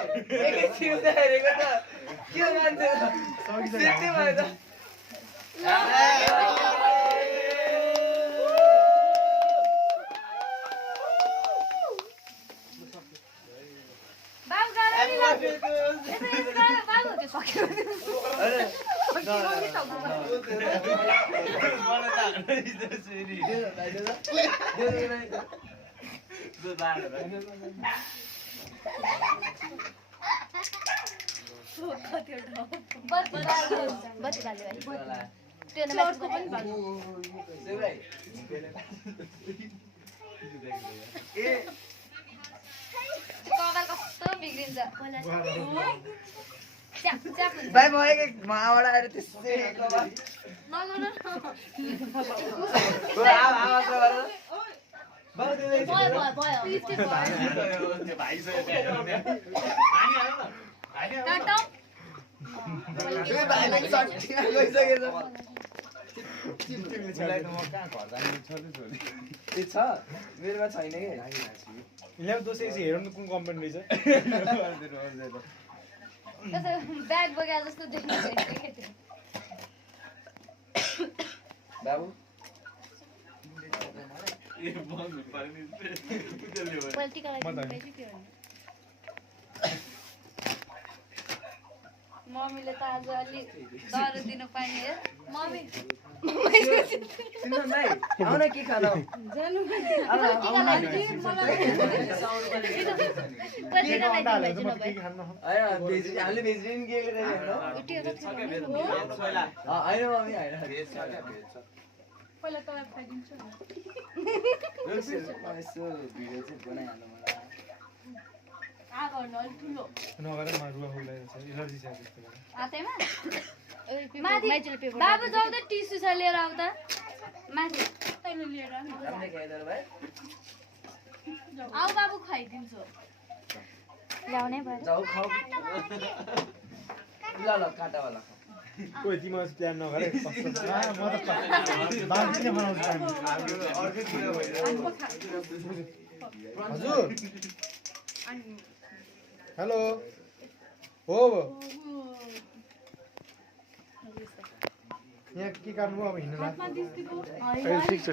एकैछिन हेरेको त के मान्छे सिद्धि भयो त बाबु गाडी लाग्यो बाबु त्यो सक्यो अरे बत्ती बाल्यो त्यो नमाजको पनि बाल्यो कभर कस्तो बिग्रिन्छ च्याप च्याप हुन्छ भाइ म एक माबाट आएर त्यसै कभर नगर्नु आवाज गरेर मेरोमा छैन कि हेरौँ कुन कम्पनी रहेछ ब्याग बगा जस्तो देख्नु बाबु मम्मीले त आज अलि दर दिनु पाइने मम्मी आउन के खानु हामीले भेजिटेरियन के होइन मम्मी होइन पहिला तपाईँ खाइदिन्छु यसो भिडियो चाहिँ बनाइहाल्नु मलाई हातैमा माथि बाबु जाऊ त टिस्यु छ लिएर आऊ त माथि तैँले लिएर आऊ बाबु खाइदिन्छु ल्याउनै भयो जाऊ खाऊ ल ल काटावाला कोही तिमीलाई प्यान नगरे म त बाल्टी नै बनाउँछु हजुर हेलो हो यहाँ के काट्नु अब हिँड्नु ठिक छ